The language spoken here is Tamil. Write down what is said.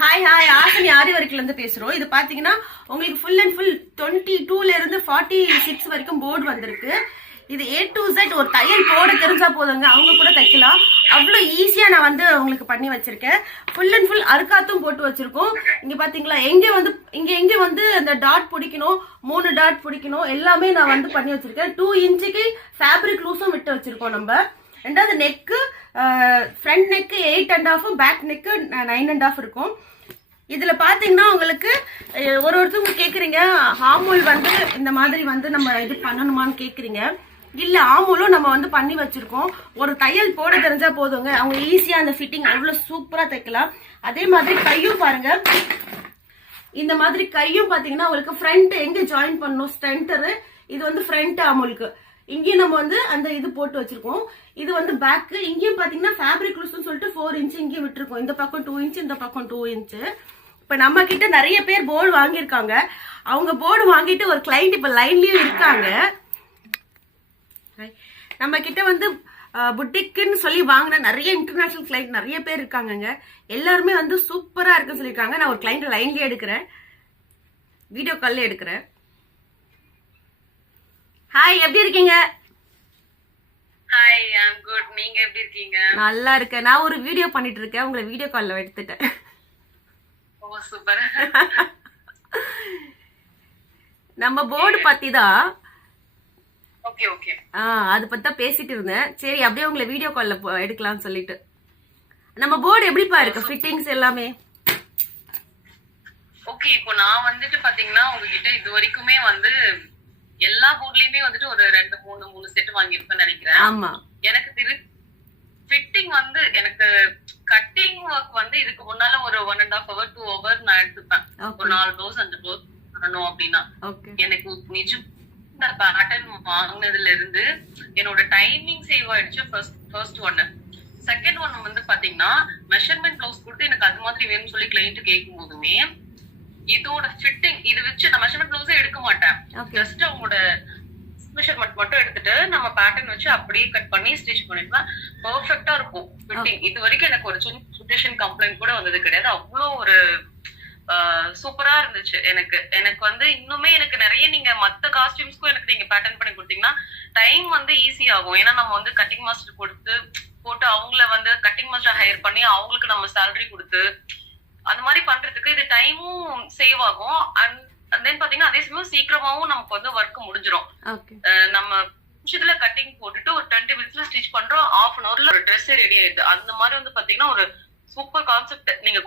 ஹாய் ஆசனி ஆரி ஒர்க்ல இருந்து பேசுறோம். இது பாத்தீங்கன்னா உங்களுக்கு ஃபுல் அண்ட் ஃபுல் 22ல இருந்து 46 வரைக்கும் போர்டு வந்திருக்கு. இது A to Z ஒரு தையல் போட தெரிஞ்சா போதுங்க, அவங்க கூட தைக்கலாம். அவ்வளோ ஈஸியா நான் வந்து உங்களுக்கு பண்ணி வச்சிருக்கேன். ஃபுல் அண்ட் ஃபுல் அறுக்காத்தும் போட்டு வச்சிருக்கோம். இங்க பாத்தீங்களா, எங்க வந்து அந்த டாட் பிடிக்கணும், 3 டாட் பிடிக்கணும், எல்லாமே நான் வந்து பண்ணி வச்சிருக்கேன். 2 இன்ச்சுக்கு ஃபேப்ரிக் லூஸும் விட்டு வச்சிருக்கோம் நம்ம. ரெண்டாவது neck, front neck 8.5, back neck 9.5 இருக்கும். இதுல பாத்தீங்கன்னா உங்களுக்கு ஒருத்தவங்க கேக்குறீங்க, ஆமூல் வந்து இந்த மாதிரி வந்து நம்ம இது பண்ணணுமான்னு கேக்குறீங்க. இல்ல, ஆமூலும் நம்ம வந்து பண்ணி வச்சிருக்கோம். ஒரு தையல் போட தெரிஞ்சா போதுங்க, அவங்க ஈஸியா அந்த ஃபிட்டிங் அவ்வளவு சூப்பரா தைக்கலாம். அதே மாதிரி கையும் பாருங்க, இந்த மாதிரி கையும் பாத்தீங்கன்னா உங்களுக்கு ஃப்ரண்ட் எங்க ஜாயின் பண்ணணும், ஸ்ட்ரென்டரு, இது வந்து ஃப்ரண்ட் ஆமூலுக்கு. இங்கேயும் நம்ம வந்து அந்த இது போட்டு வச்சிருக்கோம். இது வந்து பேக். இங்கேயும் பாத்தீங்கன்னா ஃபேப்ரிக் லூஸ்னு சொல்லிட்டு 4 இன்ச் இங்கேயும் விட்டுருக்கோம். இந்த பக்கம் 2 இன்ச், இந்த பக்கம் 2 இன்ச். இப்ப நம்ம கிட்ட நிறைய பேர் போர்டு வாங்கியிருக்காங்க. அவங்க போர்டு வாங்கிட்டு ஒரு கிளைண்ட் இப்ப லைன்லயும் இருக்காங்க. நம்ம கிட்ட வந்து புட்டிக்குன்னு சொல்லி வாங்கின நிறைய இன்டர்நேஷனல் கிளைண்ட் நிறைய பேர் இருக்காங்க. எல்லாருமே வந்து சூப்பரா இருக்குன்னு சொல்லியிருக்காங்க. நான் ஒரு கிளைண்ட் லைன்லயே எடுக்கிறேன், வீடியோ கால்ல எடுக்கிறேன். ஹாய், எப்படி இருக்கீங்க? Hi, I am good. நீங்க எப்படி இருக்கீங்க? நல்லா இருக்கேன். நான் ஒரு வீடியோ பண்ணிட்டு இருக்கேன், உங்களை வீடியோ கால்ல எடுத்துட்டேன். ஓ சூப்பர். நம்ம போர்டு பத்தி தான். Okay okay. அது பத்தி தான் பேசிட்டு இருந்தேன். சரி, அப்படியே உங்களை வீடியோ கால்ல எடுக்கலாம்னு சொல்லிட்டு. நம்ம போர்டு எப்படிப்பா இருக்கு, ஃபிட்டிங்ஸ் எல்லாமே? ஓகே, இப்போ நான் வந்துட்டு பாத்தீங்கன்னா உங்ககிட்ட இது வரைக்குமே வந்து எல்லா போர்ட்லயுமே வந்துட்டு ஒரு 2-3 செட் வாங்கியிருப்பேன்னு நினைக்கிறேன். ஆமா. எனக்கு ஃபிட்டிங் வந்து எனக்கு கட்டிங் ஒர்க் வந்து இதுக்கு முன்னால ஒரு 1.5 hour 2 hour நான் எடுத்துப்பேன். ஒரு 4 ப்ளவுஸ் 5 ப்ளவுஸ் பண்ணணும் அப்படின்னா எனக்கு நிஜம் இந்த பேட்டர்ன் வாங்கினதுல இருந்து என்னோட டைமிங் சேவ் ஆயிடுச்சு. ஃபர்ஸ்ட் ஒன்னு. செகண்ட் ஒன்னு வந்து பாத்தீங்கன்னா மெஷர்மெண்ட் ப்ளவுஸ் கொடுத்து எனக்கு அது மாதிரி வேணும்னு சொல்லி கிளைண்ட் கேட்கும் போதுமே இதோட ஃபிட்டிங் இது வச்சு நான் மெஷர்மெண்ட் ப்ளவுஸே எடுக்க மாட்டேன். ஜஸ்ட் அவங்களோட மெஷர்மெண்ட் மட்டும் எடுத்துட்டு நம்ம பேட்டர்ன் வச்சு அப்படியே கட் பண்ணி ஸ்டிச் பண்ணிட்டா பெர்ஃபெக்ட்டா இருக்கும் ஃபிட்டிங். இது வரைக்கும் எனக்கு ஒரு சின்ன ஃபிட்டேஷன் கம்ப்ளைண்ட் கூட வந்தது கிடையாது. அவ்வளோ ஒரு சூப்பரா இருந்துச்சு. எனக்கு வந்து இன்னுமே எனக்கு நிறைய நீங்க மத்த காஸ்டியூம்ஸ்க்கும் எனக்கு நீங்க பேட்டர்ன் பண்ணி கொடுத்தீங்கன்னா டைம் வந்து ஈஸி ஆகும். ஏன்னா நம்ம வந்து கட்டிங் மாஸ்டர் போட்டு அவங்கள வந்து கட்டிங் மாஸ்டர் ஹையர் பண்ணி அவங்களுக்கு நம்ம சேலரி கொடுத்து அந்த மாதிரி பண்றதுக்கு இது டைமும் சேவ் ஆகும். அண்ட் தென் பாத்தீங்கன்னா அதே சமயம் சீக்கிரமாவும் நமக்கு வந்து ஒர்க் முடிஞ்சிடும். நம்ம நிமிஷத்துல கட்டிங் போட்டுட்டு ஒரு 20 minutesல ஸ்டிச் பண்றோம், 1/2 hourல ஒரு ட்ரெஸ் ரெடி ஆயிடுது. அந்த மாதிரி வந்து பாத்தீங்கன்னா ஒரு சூப்பர் கான்செப்ட் நீங்க